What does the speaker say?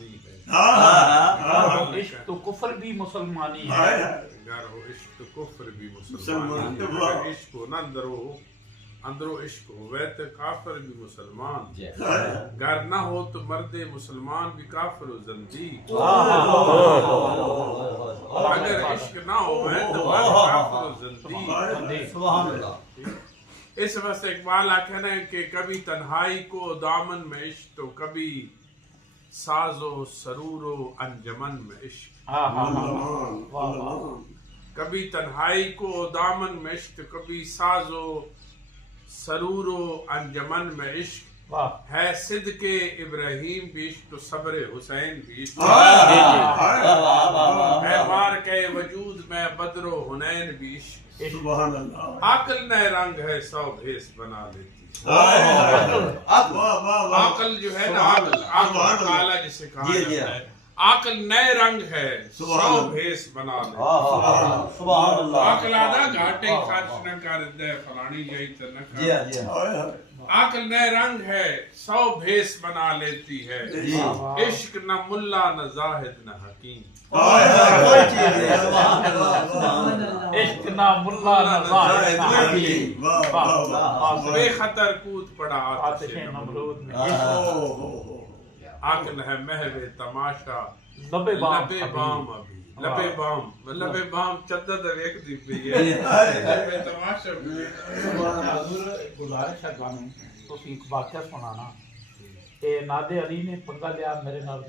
मुसलमानी है। इश्क तो कुफर भी मुसलमानी है। गर हो इश्क तो कुफ्र भी मुसलमानी है। अगर इश्क हो ना अंदरो इश्क होवे तो काफिर भी मुसलमान। गर ना हो तो मर्दे मुसलमान भी काफिर हो ज़ंदीक। अगर इश्क ना होवे तो मर्द काफिर हो ज़ंदीक। इस वक्त इकबाल आखना है कि कभी तन्हाई को दामन में इश्क तो कभी साजो सरूरो अंजमन में इश्क। कभी तन्हाई को दामन में इश्क कभी साजो सरूरो अंजमन में इश्क। है सिद्के इब्राहिम भी इश्क तो सब्र हुसैन भी इश्क। है मार के वजूद में बदरो हुनैन भी इश्क। आकल नए रंग है सौ भेस बना लेती। आकल जो है ना आकल काला जिसे कहा जाता है, आकल नए रंग है सौ भेस बना लेती। आकल आधा घाटे खर्च न कर दे फलानी यही तो न कर। आकल नए रंग है सौ भेस बना लेती है। इश्क न मुल्ला न जाहिद न हकीम। इश्क ना मुल्ला ना जाहिद ना हकीम। बेखतर कूद पड़ा आतिश नमरूद में। आकल है महवे तमाशा लबे बाम अभी लबे बाम चद्दर दा वेख दी पई है। लबे तमाशा भी। गुजारिश है तुहानू तुसीं एक वाकया सुनाना। नादे अली ने पंगा लिया मेरे नाल।